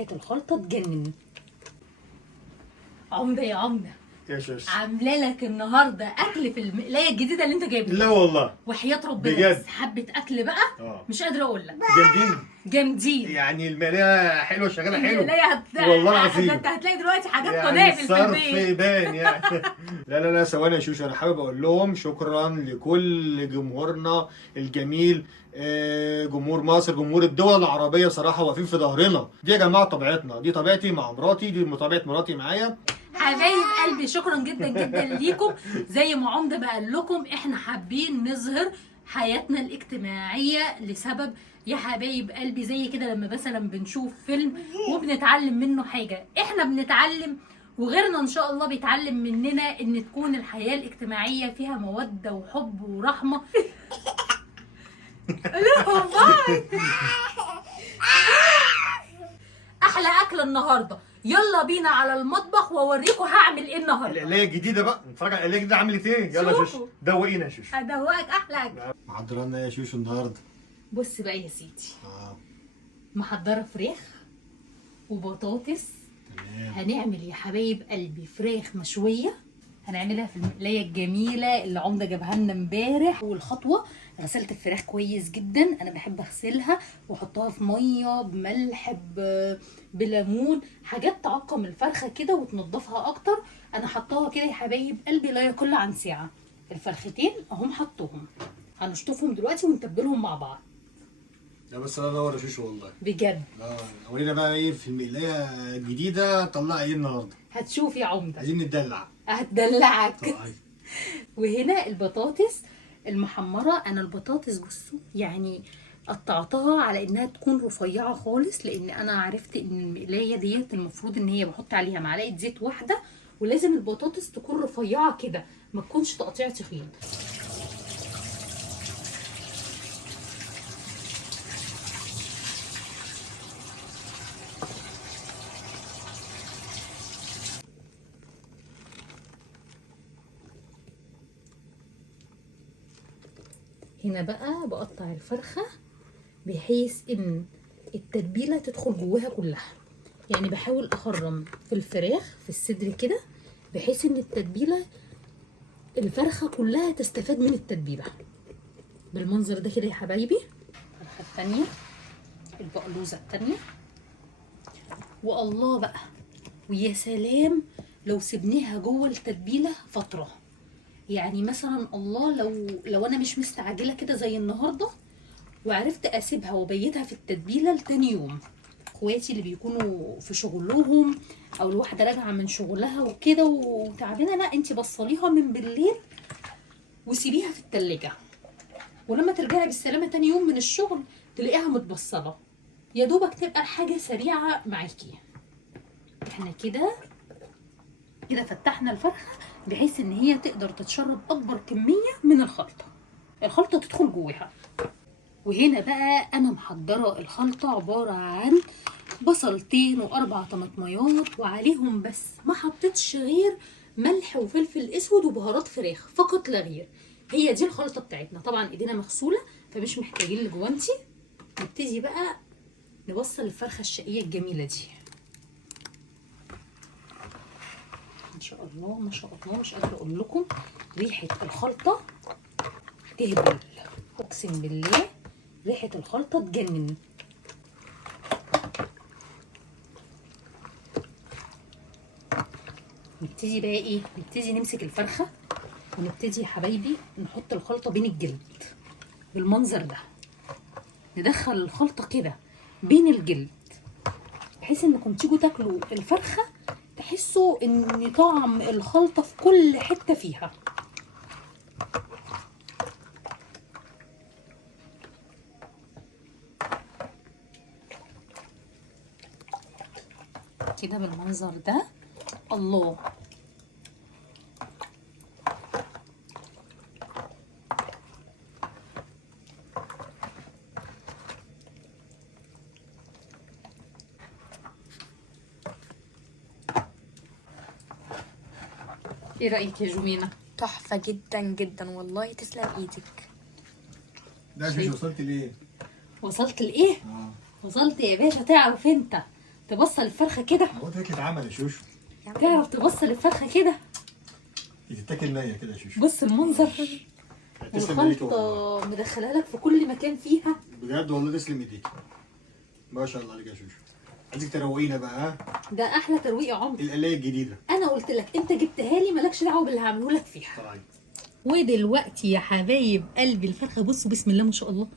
ريحه الخلطه تجنن. عمده يا عمده يا شاش عامله لك النهارده اكل في المقلايه الجديده اللي انت جايبها. لا والله وحياه ربنا بجد بس حبه اكل بقى. مش قادره اقول لك جامدين جامدين. يعني المقلايه حلوه شغاله حلو المقلايه والله العظيم. انت هتلاقي دلوقتي حاجات يعني قنابل في الصرف البيت. بان يعني. لا ثواني يا شوشو، انا حابب اقول لهم شكرا لكل جمهورنا الجميل، جمهور مصر، جمهور الدول العربيه، صراحه واقفين في ظهرنا. دي يا جماعه طبيعتنا، دي طبيعتي مع مراتي، دي طبيعه مراتي معايا. حبايب قلبي شكرا جدا جدا ليكم. زي ما عمده بقول لكم احنا حابين نظهر حياتنا الاجتماعيه لسبب يا حبايب قلبي زي كده لما مثلا بنشوف فيلم وبنتعلم منه حاجه، احنا بنتعلم وغيرنا ان شاء الله بيتعلم مننا ان تكون الحياه الاجتماعيه فيها موده وحب ورحمه. لا والله احلى اكل النهارده. يلا بينا على المطبخ واوريكم هعمل ايه النهارده. القلايه الجديده بقى، نتفرج على القلايه الجديده عملت ايه. يلا يا شوشو دوقينا يا شوشو. ادوقك احلى اكل. محضره لنا يا شوشو النهارده. بص بقى يا سيدي، محضره فراخ وبطاطس. تمام. هنعمل يا حبايب قلبي فراخ مشويه، هنعملها في المقلايه الجميله اللي عمده جابها لنا امبارح. والخطوه غسلت الفراخ كويس جدا، انا بحب اغسلها واحطها في ميه بملح بليمون، حاجات تعقم الفرخه كده وتنضفها اكتر. انا حطاها كده يا حبايب قلبي لا يقل عن ساعه. الفرختين اهم حطهم، هنشطفهم دلوقتي ونتبلهم مع بعض. لا بس انا ادور يا شوشو والله بجد. ورينا بقى ايه في المقلايه الجديده، طلع ايه النهارده. هتشوف يا عمده، عايزين نتدلع. هتدلعك. طيب. وهنا البطاطس المحمره. انا البطاطس بصوا يعني قطعتها على انها تكون رفيعه خالص، لان انا عرفت ان المقلايه ديت المفروض ان هي بحط عليها معلقه زيت واحده، ولازم البطاطس تكون رفيعه كده ما تكونش تقطيع تخين. هنا بقى بقطع الفرخة بحيث ان التتبيلة تدخل جواها كلها، يعني بحاول اخرم في الفراخ في الصدر كده بحيث ان التتبيلة الفرخة كلها تستفاد من التتبيلة بالمنظر ده كده يا حبايبي. الفرخة التانية، البقلوزة التانية. والله بقى ويا سلام لو سبناها جوه التتبيلة فترة، يعني مثلا الله لو انا مش مستعجله كده زي النهارده وعرفت اسيبها وبيتها في التتبيله لتاني يوم، اخواتي اللي بيكونوا في شغلهم او الواحده راجعه من شغلها وكده وتعبانه، لا انت بصليها من بالليل وسيبيها في التلاجة، ولما ترجعي بالسلامه تاني يوم من الشغل تلاقيها متبصله، يا دوبك تبقى الحاجه سريعه معاكي. احنا كده فتحنا الفرخه بحيث ان هي تقدر تتشرب اكبر كميه من الخلطه تدخل جواها. وهنا بقى انا محضره الخلطه عباره عن بصلتين واربع طماطميات وعليهم بس ما حطيتش غير ملح وفلفل اسود وبهارات فراخ فقط لا غير. هي دي الخلطه بتاعتنا. طبعا ايدينا مغسوله فمش محتاجين لجوانتي. نبتدي بقى نوصل الفرخه الشقيه الجميله دي. ما شاء الله ما شاء الله مش قادره اقول لكم ريحه الخلطه تهبل، اقسم بالله ريحه الخلطه تجنن. نبتدي بقى ايه، نبتدي نمسك الفرخه ونبتدي يا حبايبي نحط الخلطه بين الجلد بالمنظر ده، ندخل الخلطه كده بين الجلد بحيث انكم تيجوا تاكلوا الفرخه تحسوا ان طعم الخلطه في كل حته فيها. كده بالمنظر ده. الله ايه رأيك يا جمينة؟ تحفة جدا جدا والله، تسلم ايدك. لا مش وصلت ليه؟ وصلت لايه؟ وصلت يا باشا. تعرف انت تبصل الفرخه كده، هو ده كده اتعمل يا شوشو. تعرف تبصل الفرخه كده. تتاكل نيه كده يا شوشو. بص المنظر، تسلم ايديك والله. والخلطه مدخلها لك في كل مكان فيها. بجد والله تسلم ايديك. ما شاء الله عليك يا شوشو. عايزك تروقينا بقى ها. ده احلى ترويق يا عمر. القلايه الجديده. انا قلت لك انت جبتها لي، مالكش دعوه باللي هعمله لك فيها. طيب. ودلوقتي يا حبايب قلبي الفرخه، بصوا بسم الله ما شاء الله.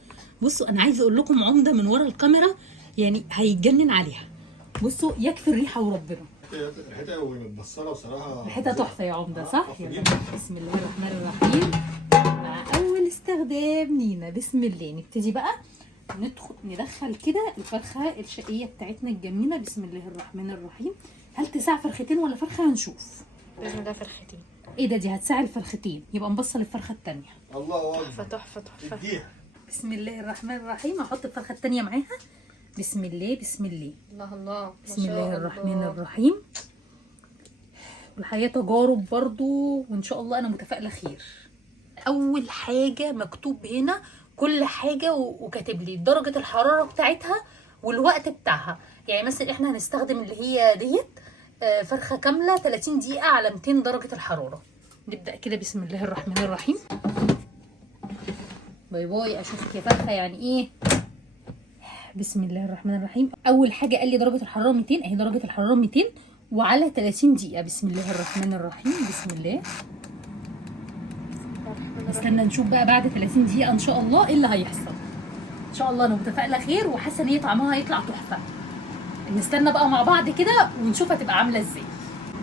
بصوا انا عايزه اقول لكم عمده من ورا الكاميرا يعني هيتجنن عليها. بصوا يكفي الريحه وربنا. ريحتها ومتبصره بصراحه. ريحتها تحفه يا عمده صح؟ يلا جدا. بسم الله الرحمن الرحيم. مع اول استخدام لينا بسم الله نبتدي بقى ندخل كده الفرخه الشقيه بتاعتنا الجميله. بسم الله الرحمن الرحيم. هل تساع فرختين ولا فرخه؟ هنشوف. باذن الله فرختين. ايه ده، دي هتساع الفرختين، يبقى نبصل الفرخه الثانيه. الله تحفه اكبر. تحفه تحفه. اديها. بسم الله الرحمن الرحيم. هحط الفرخه الثانيه معاها. بسم الله بسم الله الله الله ما بسم شاء الله الرحمن الرحيم. والحياة تجارب برضو، وان شاء الله انا متفائله خير. اول حاجه مكتوب هنا كل حاجه وكاتب لي درجه الحراره بتاعتها والوقت بتاعها. يعني مثلا احنا هنستخدم اللي هي ديت فرخه كامله 30 دقيقه على 200 درجه الحراره. نبدا كده بسم الله الرحمن الرحيم. باي باي، اشوفك يا فرخه يعني ايه. بسم الله الرحمن الرحيم. اول حاجه قال لي درجه الحراره 200، اهي درجه الحراره 200 وعلى 30 دقيقه. بسم الله الرحمن الرحيم. بسم الله. استنى نشوف بقى بعد 30 دقيقه ان شاء الله ايه اللي هيحصل. ان شاء الله انا متفائله خير وحاسه ان هي طعمها هيطلع تحفه. نستنى بقى مع بعض كده ونشوف هتبقى عامله ازاي.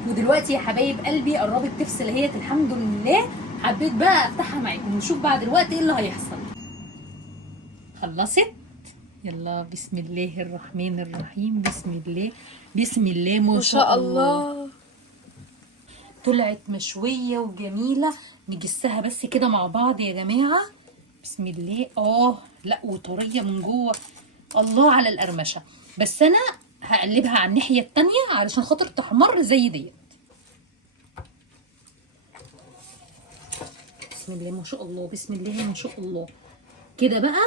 ودلوقتي يا حبايب قلبي قربت تفصل اهيت الحمد لله. حبيت بقى افتحها معاكم ونشوف بعد الوقت ايه اللي هيحصل. خلصت. يلا بسم الله الرحمن الرحيم. بسم الله بسم الله ما شاء الله. طلعت مشويه وجميله. نجسها بس كده مع بعض يا جماعه. بسم الله. لا وطريه من جوه. الله على القرمشه. بس انا هقلبها على الناحيه التانيه علشان خاطر تحمر زي ديت. بسم الله ما شاء الله. بسم الله ما شاء الله. كده بقى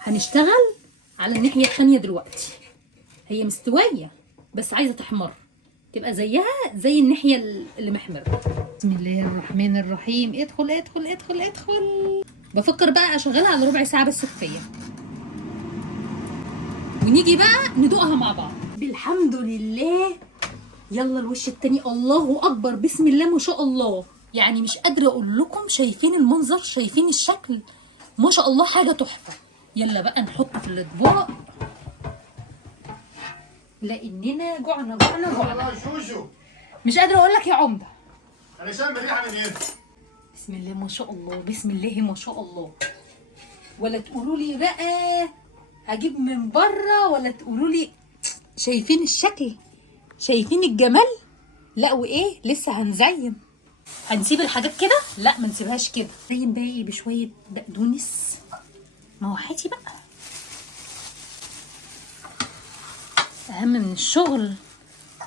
هنشتغل على الناحيه التانيه دلوقتي. هي مستويه بس عايزه تحمر تبقى زيها زي الناحيه اللي محمره. بسم الله الرحمن الرحيم. ادخل ادخل ادخل ادخل. بفكر بقى اشغلها على ربع ساعه بس كفايه، ونيجي بقى ندوقها مع بعض. بالحمد لله. يلا الوش التاني. الله اكبر. بسم الله ما شاء الله. يعني مش قادره اقول لكم، شايفين المنظر، شايفين الشكل، ما شاء الله حاجه تحفه. يلا بقى نحط في الاطباق لاننا جوعنا جوعنا جوعنا. شوشو مش قادره اقول لك يا عمده. انا شامم ريحه من هنا. بسم الله ما شاء الله. بسم الله ما شاء الله. ولا تقولوا لي بقى هجيب من بره، ولا تقولوا لي. شايفين الشكل، شايفين الجمال. لا وايه لسه هنزين. هنسيب الحاجات كده؟ لا ما نسيبهاش كده. زين باقي بشويه بقدونس. ما هو حياتي بقى. اهم من الشغل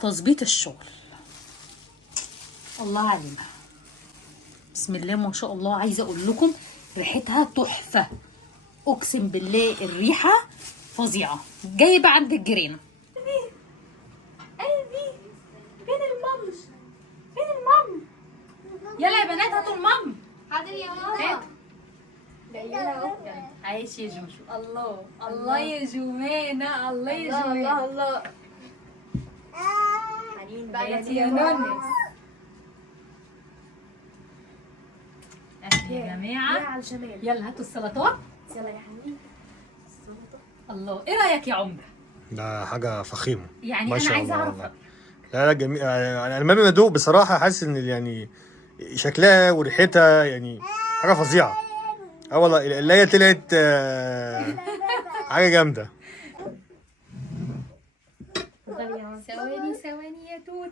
تظبيط الشغل. الله علينا. بسم الله ما شاء الله. عايزه اقول لكم ريحتها تحفه، اقسم بالله الريحه فظيعه. جايبه عند الجيران. قلبي فين المام؟ فين المام؟ يلا يا بنات هاتوا المام. حاضر يا ماما. عايش يا جوجو. الله الله يا جمانة. الله يا الله جمانة. الله. حنين بقيتي يا نونس. يا جماعة على الشمال. يلا هاتوا السلطات. يلا يا حنين. الله ايه رأيك يا عمدة؟ ده حاجه فخيمه. يعني ما انا شاء عايزة الله اعرف والله. رأيك. لا جميل. انا قبل ما ادوق بصراحه حاسس ان يعني شكلها وريحتها يعني حاجه فظيعه. والله اللي هي طلعت حاجه جامده. ثواني ثواني يا توت.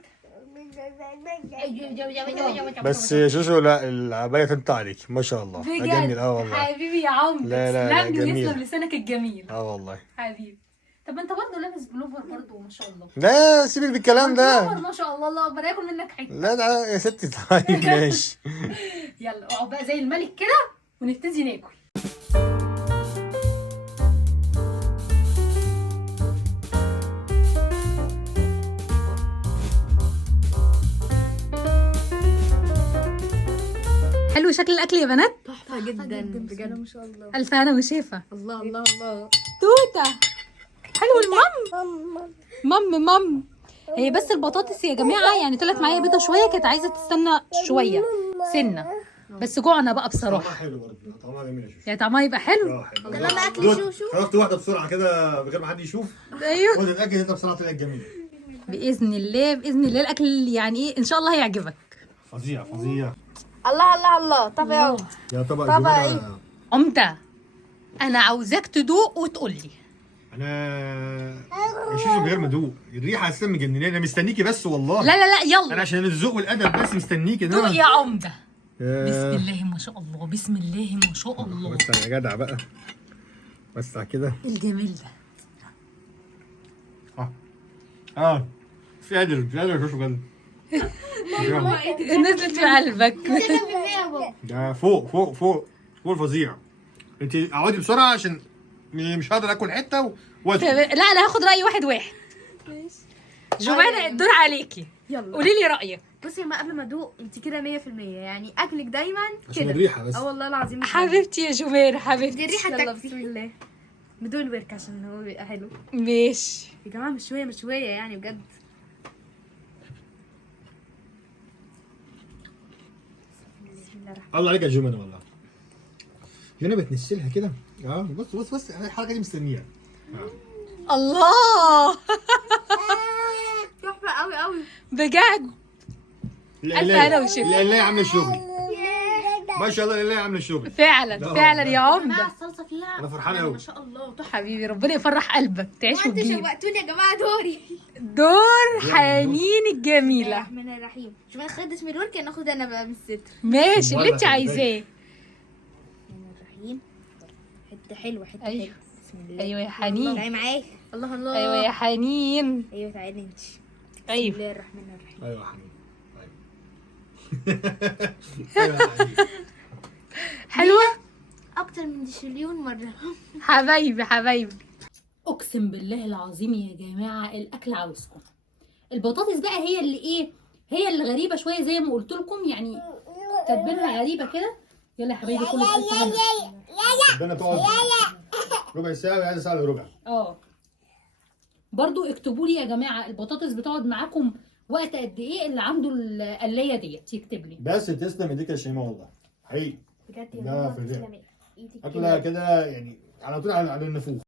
بس شوشو لا العبايه تنطق عليك ما شاء الله. ده بجد جميل والله. حبيبي يا عمدة. لا لا لا تسلم لي جميل. ويسلم لسانك الجميل. والله. حبيبي. طب ما انت برضه لابس بلوفر برضه ما شاء الله. لا سيبك بالكلام ده. بلوفر ما شاء الله. الله اكبر. ياكل منك حته. لا لا يا ستي طيب ماشي. يلا اقعد بقى زي الملك كده ونبتدي ناكل. شكل الاكل يا بنات؟ تحفه جدا بجد ما شاء الله. الف هنا وشفا. الله الله الله. توته حلو المام. مام هي بس البطاطس يا جماعه يعني طلعت معايا بيضه شويه، كانت عايزه تستنى شويه سنه، بس جوعنا بقى طعمها بصراحه. حلو برضه، طعمها جميل يا شوشو. يعني طعمها يبقى حلو. حلو. طالما اكل شوشو. خرجت واحده بسرعه كده من غير ما حد يشوف، ايوه وتتاكد انت بسرعه طلعت جميل. باذن الله باذن الله الاكل يعني ايه ان شاء الله هيعجبك. فظيع فظيع. الله الله الله. طب اهو. يا طبق طبق جبنه. عمده انا عاوزاك تدوق وتقول لي. انا يا شوشو من غير ما ادوق، الريحه اساسا مجنناني، انا مستنيكي بس والله. لا لا لا انا يلا عشان الذوق والادب بس مستنيكي. دوق يا عمده. بسم ياه. الله ما شاء الله بسم الله ما شاء الله. وسع يا جدع بقى، وسع كده. الجمال ده. في قادر يا شوشو بجد. نزلت في قلبك. ده فوق فوق فوق فوق الفظيع. انت اقعدي بسرعه عشان مش هقدر اكل حته وادخل. لا انا هاخد راي واحد. جوانا الدور عليكي، يلا قولي لي رايك. بصي ما قبل ما ادوق انت كده 100%، يعني اكلك دايما عشان كده. الريحه بس. والله العظيم. حبيبتي يا جمير حبيبتي. دي الريحه يلا بسم الله. ندوق الورك عشان هو بيبقى حلو ماشي. يا جماعه. مشويه يعني بجد. بسم الله الرحمن الله عليك يا جمانة والله. جمانة بتنسلها كده. بص انا الحركه دي مستنيها. الله تحفه قوي قوي بجد. ألف هنا وشفا. لا عامله الشغل ما شاء الله. لا عامله الشغل فعلا فعلا يا عمده. الصلصه فيها انا فرحان قوي. ما شاء الله تحفه. حبيبي ربنا يفرح قلبك تعيش وانتوا وتجيب. شوقتوني يا جماعه. دوري. دور حنين بسم الله الجميله. الرحمن الرحيم. شوف انا خدت من الورك ناخد انا بقى من الستر. ماشي اللي انت والله عايزاه. الرحمن الرحيم. حته حلوه حته أيوة. حلوه. بسم الله. ايوه يا حنين. تعالي معايا. الله الله. ايوه يا حنين. ايوه تعالي انت. بسم ايوه الله الرحمن الرحيم. ايوه يا حبيبي. ايوه يا حبيبي. حلوه اكتر من ديشليون مره. حبايبي حبايبي. اقسم بالله العظيم يا جماعه الاكل عاوزكم. البطاطس بقى هي اللي ايه، هي اللي غريبه شويه زي ما قلت لكم، يعني تتبيلها غريبه كده. يلا يا حبايبي كله بألف هنا. ربنا تقعد ربع ساعه يعني ساعه الا ربع. برضو اكتبوا لي يا جماعه البطاطس بتقعد معاكم وقت قد ايه، اللي عنده القلايه ديت يكتب لي. بس تسلم ايديك يا شيماء والله حقيقي. بجد يا لا، ماما فظيع. تسلمي ايدك اكله كده يعني على طول على النفوخ.